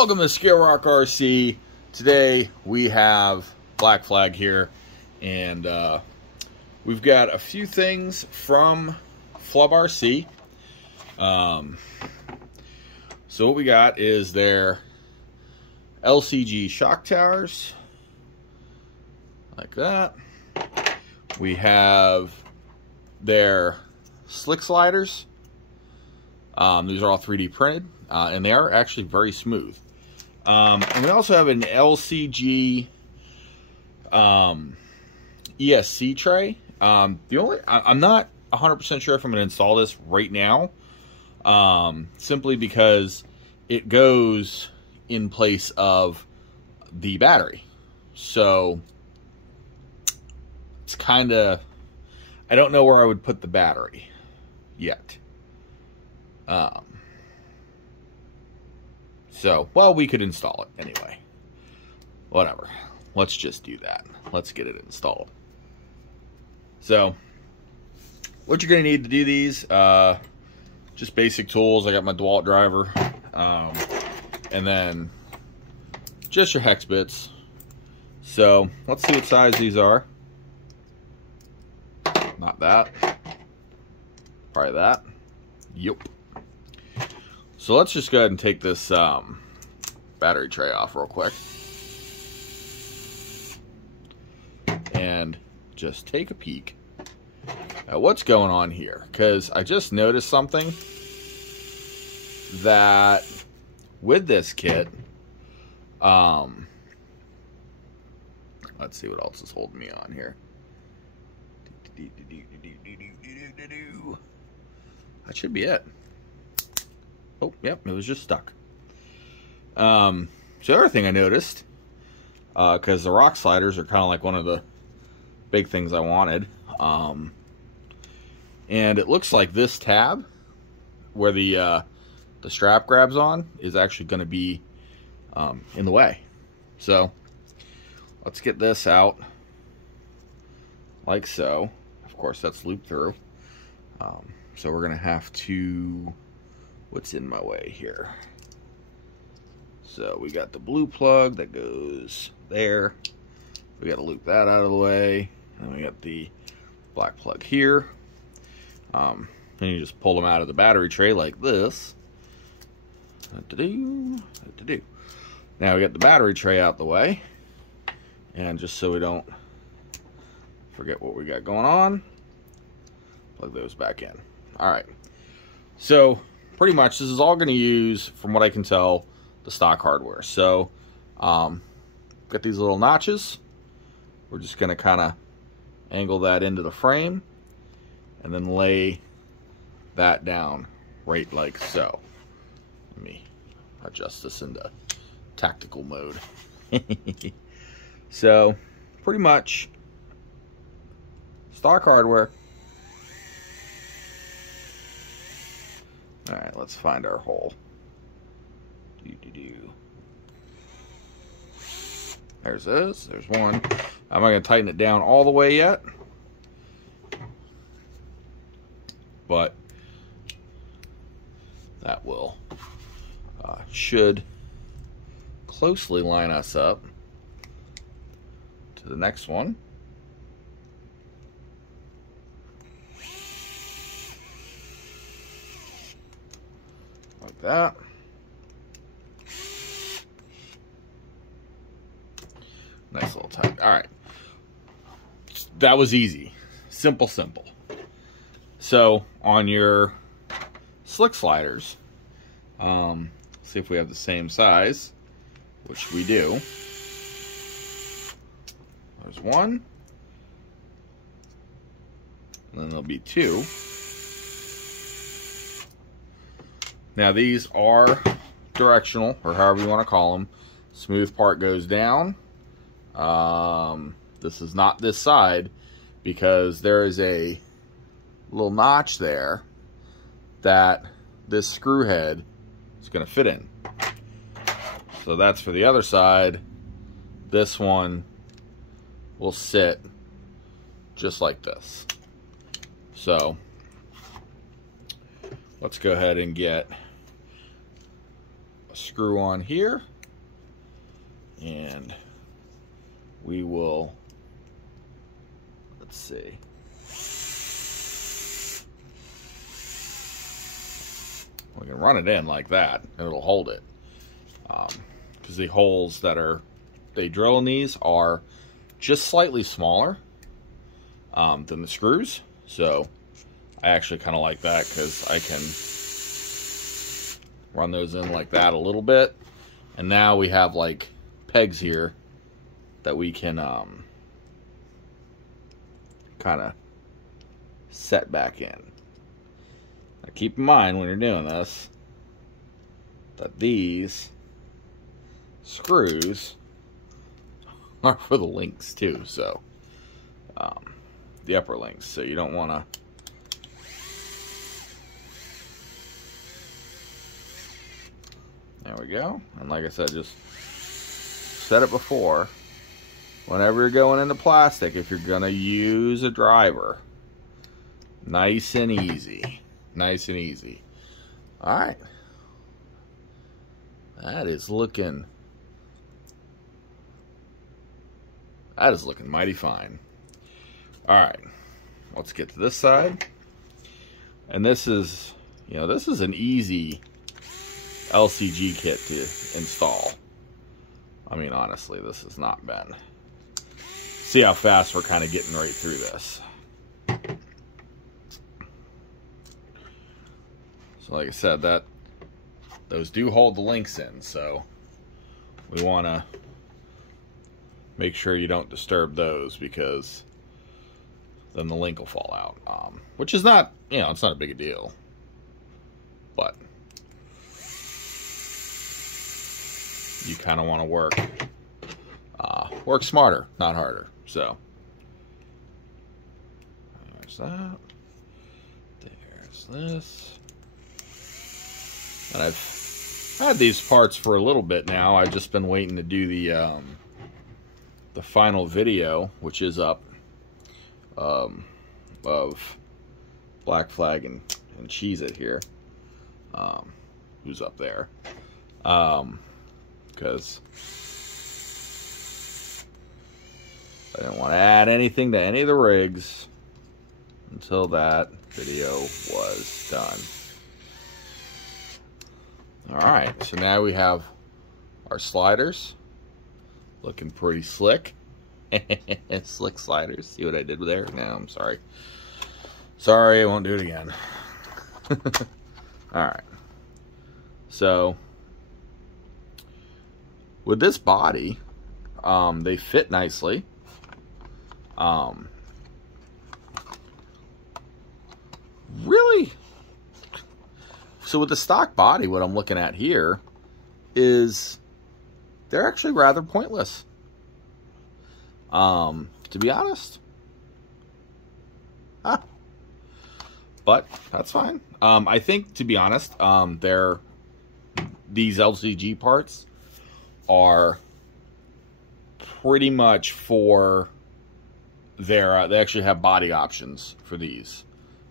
Welcome to Flub RC. Today we have Black Flag here, and we've got a few things from Flub RC. So what we got is their LCG shock towers, like that. We have their slick sliders. These are all 3D printed, and they are actually very smooth. And we also have an LCG ESC tray. I'm not 100% sure if I'm going to install this right now, simply because it goes in place of the battery. So it's kind of, I don't know where I would put the battery yet. So, well, we could install it anyway. Whatever. Let's just do that. Let's get it installed. So, what you're going to need to do these, just basic tools. I got my DeWalt driver, and then just your hex bits. So, let's see what size these are. Not that. Probably that. Yep. So let's just go ahead and take this battery tray off real quick. And just take a peek at what's going on here. Because I just noticed something that with this kit, let's see what else is holding me on here. That should be it. Oh, yep, it was just stuck. So the other thing I noticed, because the rock sliders are kind of like one of the big things I wanted, and it looks like this tab, where the strap grabs on, is actually going to be in the way. So let's get this out, like so. Of course, that's looped through. So we're going to have to... What's in my way here? So we got the blue plug that goes there. We got to loop that out of the way. And we got the black plug here. Then you just pull them out of the battery tray like this. Now we got the battery tray out the way. And just so we don't forget what we got going on, plug those back in. Alright. So pretty much, this is all going to use, from what I can tell, the stock hardware. So, got these little notches. We're just going to kind of angle that into the frame, and then lay that down right like so. Let me adjust this into tactical mode. So, pretty much, stock hardware. Alright, let's find our hole. There's this. There's one. I'm not going to tighten it down all the way yet, but that will should closely line us up to the next one. Like that. Nice little tight. All right. That was easy. Simple. So on your slick sliders, see if we have the same size, which we do. There's one. And then there'll be two. Now these are directional, or however you want to call them. Smooth part goes down. This is not this side, because there is a little notch there that this screw head is going to fit in. So that's for the other side. This one will sit just like this. So let's go ahead and get a screw on here. and we will, let's see. We can run it in like that, and it'll hold it. Because the holes that they drill in these are just slightly smaller than the screws. So I actually kind of like that because I can run those in like that a little bit. And now we have like pegs here that we can kind of set back in. Now keep in mind when you're doing this that these screws are for the links too, so the upper links, so you don't want to there we go. And like I said, just said it before, whenever you're going into plastic, if you're gonna use a driver, nice and easy. Nice and easy. Alright. That is looking mighty fine. Alright. Let's get to this side. And this is, you know, this is an easy LCG kit to install. I mean, honestly, this has not been. See how fast we're kind of getting right through this. So like I said, those do hold the links in, so we want to make sure you don't disturb those, because then the link will fall out. Which is not, you know, it's not a big a deal. But you kind of want to work smarter, not harder. So there's that. There's this. And I've had these parts for a little bit now. I've just been waiting to do the final video, which is up, of Black Flag and Cheez-It here. Who's up there? Because I didn't want to add anything to any of the rigs until that video was done. Alright, so now we have our sliders looking pretty slick. Slick sliders. See what I did there? No, I'm sorry. Sorry, I won't do it again. Alright. So, with this body, they fit nicely. Really? So with the stock body, what I'm looking at here is they're actually rather pointless. To be honest. But that's fine. I think, to be honest, these LCG parts are pretty much for their, they actually have body options for these.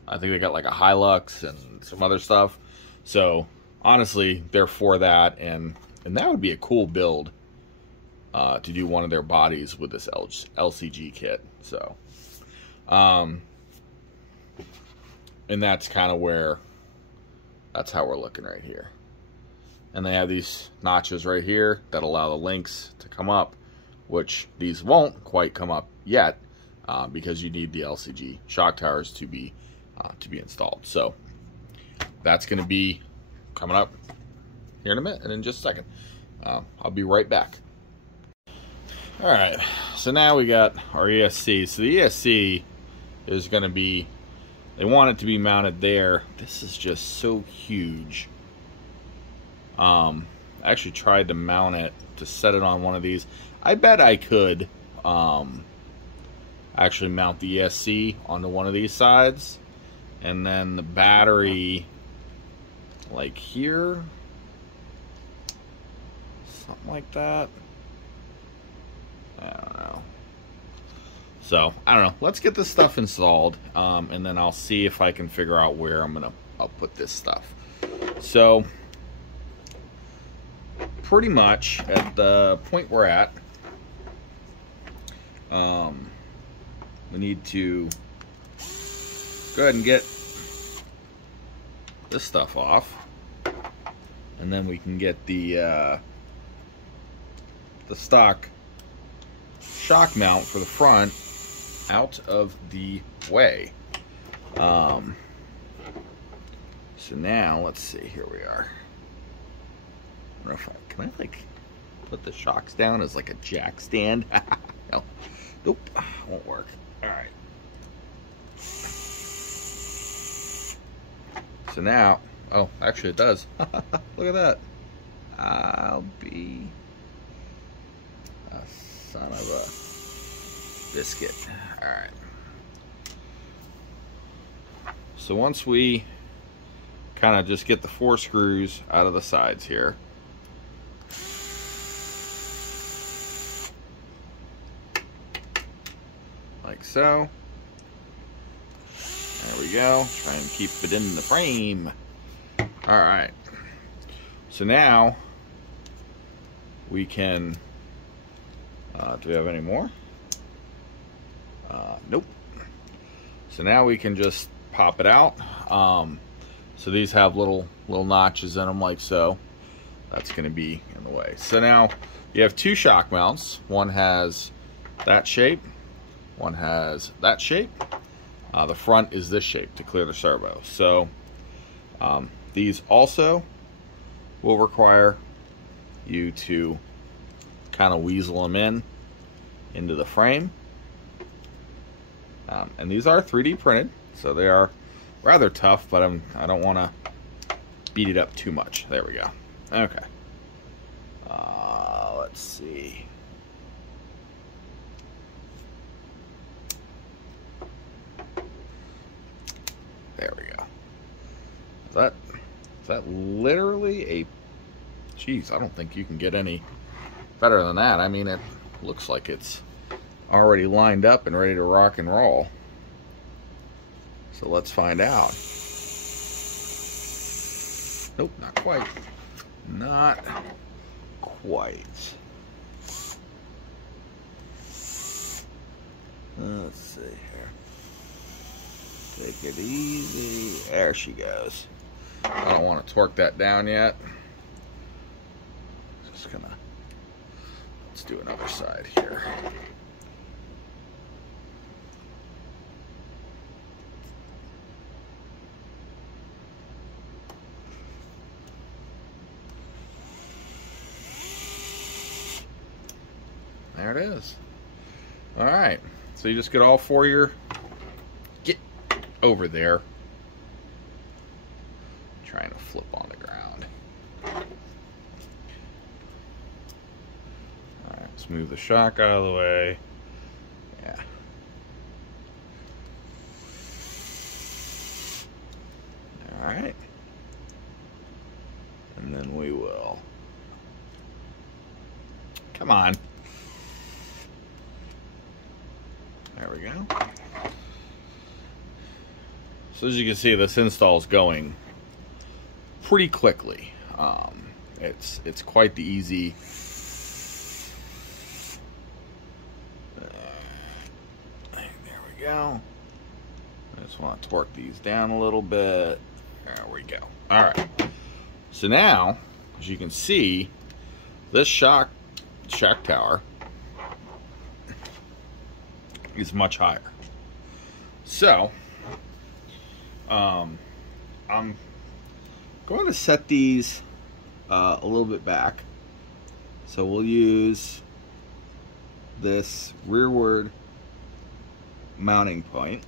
I think they got like a Hilux and some other stuff. So honestly, they're for that, and that would be a cool build to do one of their bodies with this LCG kit. So, and that's kind of where, that's how we're looking right here. And they have these notches right here that allow the links to come up, which these won't quite come up yet because you need the LCG shock towers to be installed. So that's going to be coming up here in a minute, and in just a second. I'll be right back. Alright, so now we got our ESC. So the ESC is going to be, they want it to be mounted there. This is just so huge. I actually tried to mount it, to set it on one of these. I bet I could actually mount the ESC onto one of these sides, and then the battery like here, something like that. I don't know. So I don't know, let's get this stuff installed, and then I'll see if I can figure out where I'll put this stuff. So pretty much at the point we're at, we need to go ahead and get this stuff off, and then we can get the stock shock mount for the front out of the way. So now let's see, here we are. I don't know if can I like put the shocks down as like a jack stand? No. Nope, won't work. All right. So now, oh, actually it does. Look at that. I'll be a son of a biscuit. All right. So once we kind of just get the 4 screws out of the sides here, like so. There we go. Try and keep it in the frame. All right. So now we can. Do we have any more? Nope. So now we can just pop it out. So these have little notches in them, like so. That's going to be in the way. So now you have 2 shock mounts. One has that shape. One has that shape. The front is this shape to clear the servo. So these also will require you to kind of weasel them into the frame. And these are 3D printed, so they are rather tough, but I don't want to beat it up too much. There we go. Okay. Let's see. There we go. Is that literally a... Geez, I don't think you can get any better than that. I mean, it looks like it's already lined up and ready to rock and roll. So let's find out. Nope, not quite. Not quite. Let's see here. Take it easy. There she goes. I don't want to torque that down yet. Just gonna... Let's do another side here. There it is. All right. So you just get all 4 of your... Get over there. Trying to flip on the ground. All right. Let's move the shock out of the way. Yeah. All right. And then we will... Come on. There we go. So as you can see, this install is going pretty quickly. It's quite the easy. There we go. I just want to torque these down a little bit. There we go. All right. So now, as you can see, this shock tower is much higher. So I'm going to set these a little bit back. So we'll use this rearward mounting point.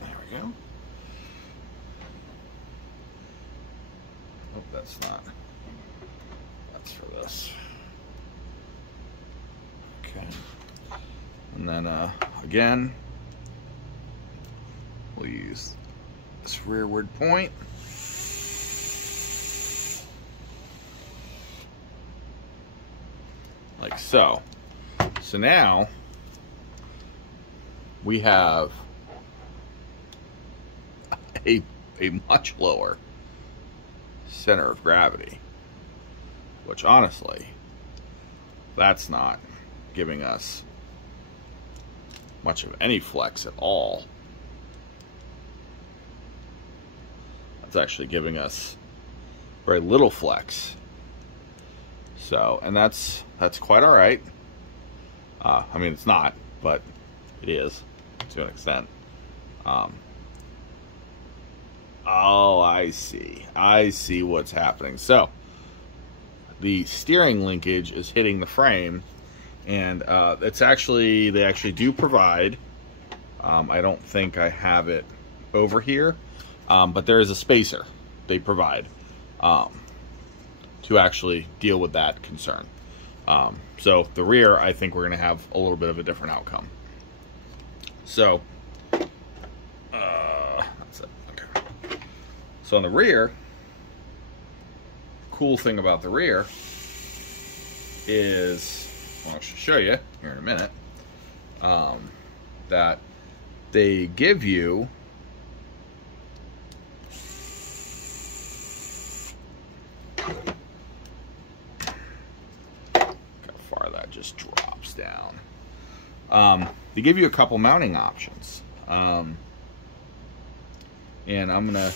There we go. Oh, that's not. That's for this. Okay. And then again, we'll use this rearward point. Like so. So now we have a much lower center of gravity, which honestly, that's not giving us much of any flex at all. That's actually giving us very little flex. So, and that's quite all right. I mean, it's not, but it is to an extent. Oh, I see. I see what's happening. So, the steering linkage is hitting the frame, and it's actually, they actually do provide, I don't think I have it over here, but there is a spacer they provide to actually deal with that concern. So the rear, I think we're going to have a little bit of a different outcome. So, that's it. Okay. So on the rear, cool thing about the rear is, well, I'll show you here in a minute, that they give you just drops down. They give you a couple mounting options, and I'm gonna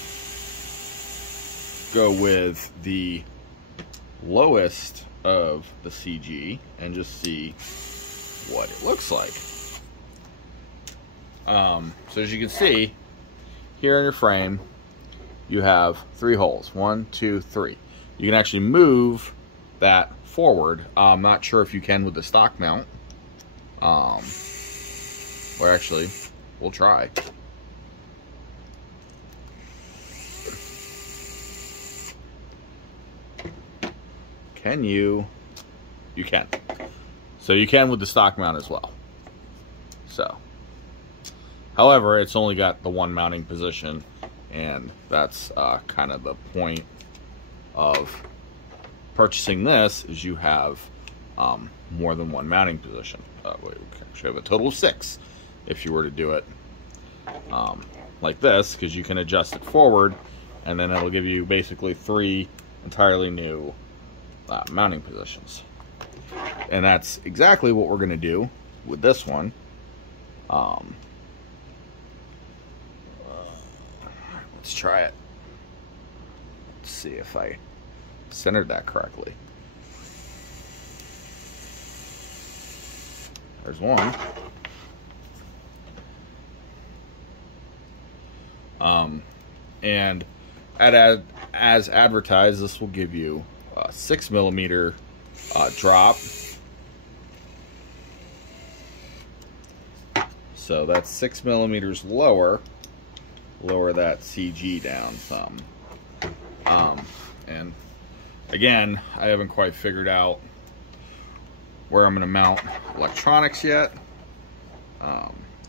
go with the lowest of the CG and just see what it looks like. So as you can see here in your frame, you have 3 holes, 1, 2, 3. You can actually move that forward. I'm not sure if you can with the stock mount, or actually we'll try. Can you can. So you can with the stock mount as well. So, however, it's only got the one mounting position, and that's kind of the point of purchasing this, is you have more than one mounting position. We actually have a total of 6 if you were to do it like this, because you can adjust it forward, and then it'll give you basically 3 entirely new mounting positions. And that's exactly what we're going to do with this one. Let's try it. Let's see if I centered that correctly. There's one. And as advertised, this will give you a 6mm drop. So that's 6mm lower. Lower that CG down some. And again, I haven't quite figured out where I'm going to mount electronics yet.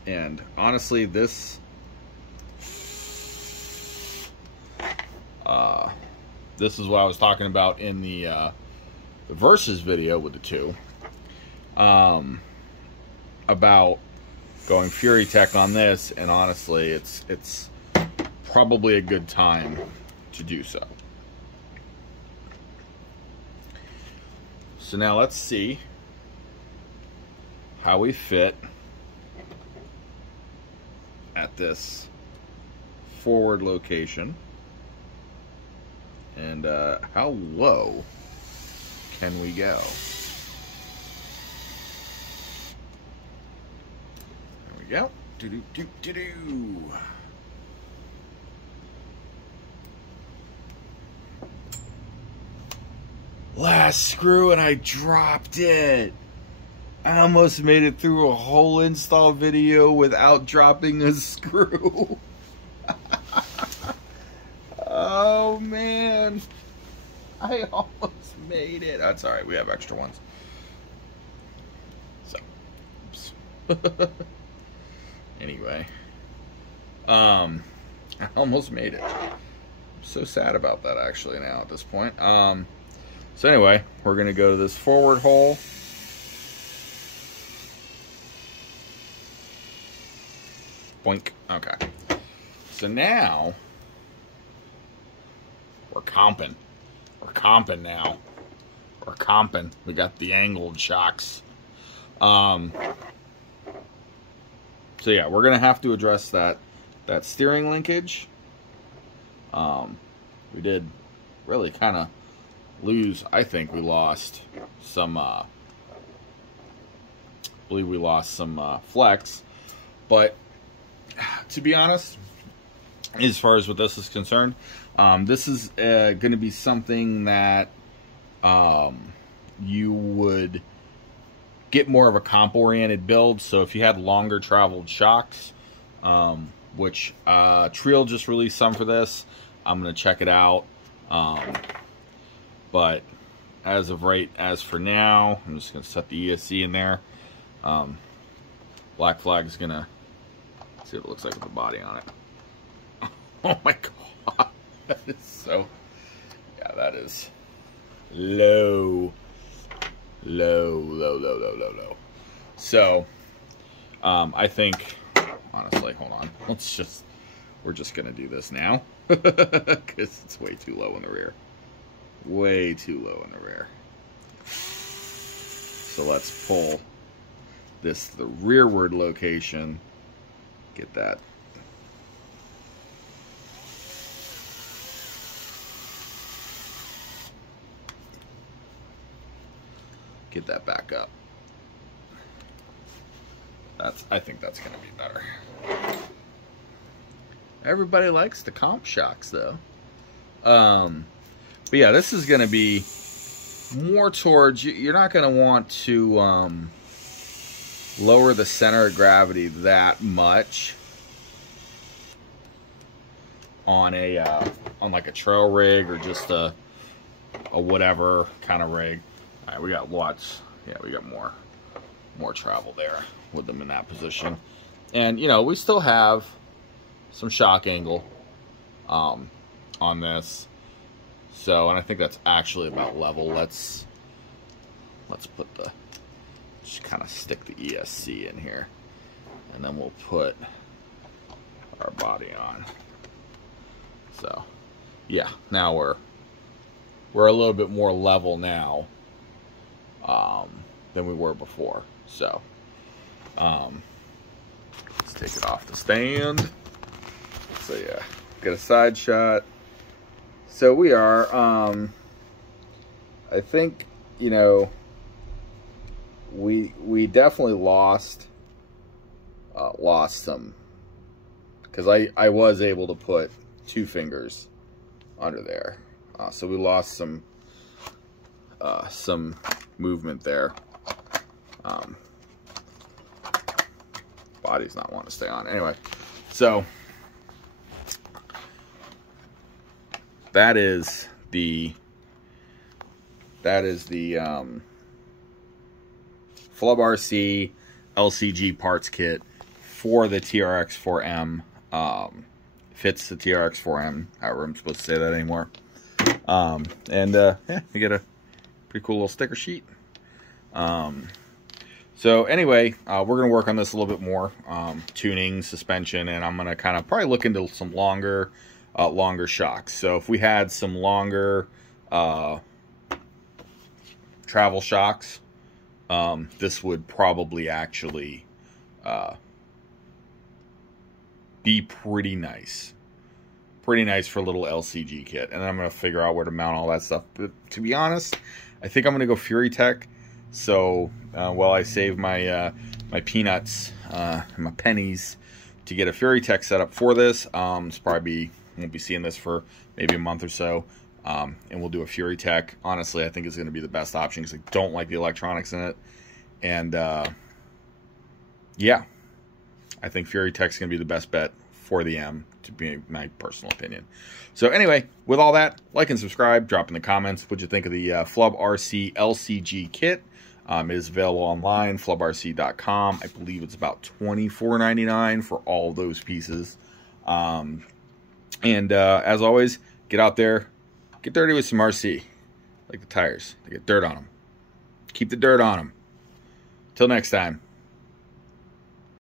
And honestly, this is what I was talking about in the Versus video with the 2, about going Fury Tech on this, and honestly, it's probably a good time to do so. So now let's see how we fit at this forward location, and how low can we go. There we go. Do-do-do-do-do. Last screw and I dropped it. I almost made it through a whole install video without dropping a screw. Oh man, I almost made it. That's all right, we have extra ones. So, oops. Anyway, I almost made it. I'm so sad about that actually now at this point. So anyway, we're gonna go to this forward hole. Boink. Okay. So now we're comping. We're comping now. We're comping. We got the angled shocks. So yeah, we're gonna have to address that steering linkage. We did really kind of lose. I think we lost some. I believe we lost some flex, but to be honest, as far as what this is concerned, this is going to be something that you would get more of a comp-oriented build. So if you had longer traveled shocks, which Triel just released some for this, I'm going to check it out. But as for now, I'm just going to set the ESC in there. Black Flag is going to see what it looks like with the body on it. Oh my god, that is so, yeah, that is low. So, I think, honestly, hold on, we're just gonna do this now, because it's way too low in the rear. Way too low in the rear. So let's pull this to the rearward location, get that. Get that back up. I think that's going to be better. Everybody likes the comp shocks, though. But yeah, this is going to be more towards, you're not going to want to lower the center of gravity that much on on like a trail rig or just a whatever kind of rig. All right, we got lots. Yeah, we got more travel there with them in that position. And, you know, we still have some shock angle on this. So, and I think that's actually about level. Let's put just kind of stick the ESC in here. And then we'll put our body on. So, yeah, now we're a little bit more level now than we were before. So, let's take it off the stand. So yeah, get a side shot. So we are, I think, you know, we definitely lost some, because I was able to put 2 fingers under there. So we lost some movement there. Body's not wanting to stay on. Anyway, so that is the Flub RC LCG parts kit for the TRX4m. Fits the TRX4m, however I'm supposed to say that anymore. Yeah, you get a pretty cool little sticker sheet. So anyway, we're going to work on this a little bit more, tuning, suspension, and I'm going to kind of probably look into some longer shocks. So if we had some longer travel shocks, this would probably actually be pretty nice. Pretty nice for a little LCG kit. And I'm going to figure out where to mount all that stuff. But to be honest, I think I'm going to go Fury Tech. So while I save my my peanuts, my pennies to get a Fury Tech setup for this, it's probably won't be seeing this for maybe a month or so. And we'll do a Fury Tech. Honestly, I think it's going to be the best option because I don't like the electronics in it. And yeah, I think Fury Tech's going to be the best bet for the M, to be my personal opinion. So anyway, with all that, like and subscribe, drop in the comments what you think of the Flub RC LCG kit. It is available online, flubrc.com. I believe it's about $24.99 for all those pieces. And as always, get out there, get dirty with some RC, like the tires. They get dirt on them. Keep the dirt on them. Till next time.